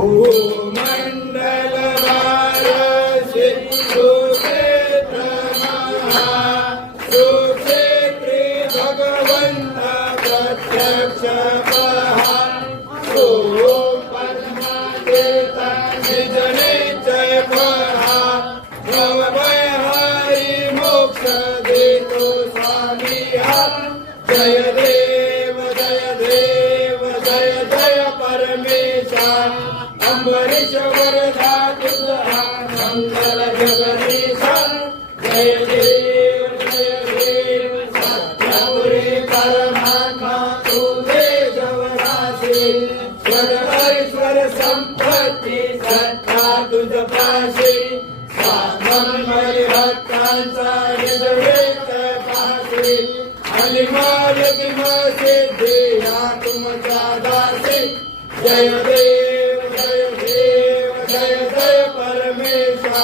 भूमंडल वारसी सुक्षेत्र महा सुक्षेत्री भगवंत प्रत्यक्ष पहा परमादेता निजने जय पहा भवभय हरी मोक्ष देतो स्वामी हा जय देव जय देव जय जय परमेशा अंबरीश वरदा तुझा मंगल जगदीशा जय देव सत्यपुरी परमात्मा तुझे जवराशी स्वर संपत्ती सत्ता तुझ पाशी साधनमय भक्तांचा हृदय पाशी अलिमाल सिद्धी या तुमच्या दासी जय देव जय देव जय जय परमेशा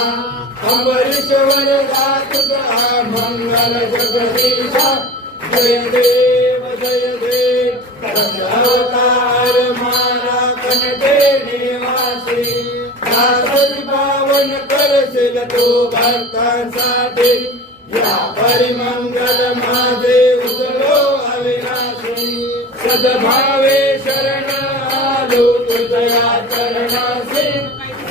अंबरीश वरदा तुझा मंगल जगदीशा जय देव जय देव अवतार मारा कनटे निवासी दासी पावन करशील तू भक्तांसाठी या परिमंगल माझे उजलो अविनाशी सद्भावे शरण आलो तुझया चरणासी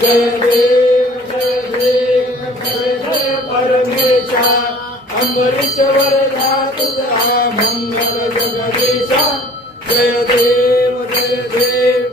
जय देव जय देव जय जय परमेशा अंबरीश वरदा तुझा मंगल जगदीशा जय देव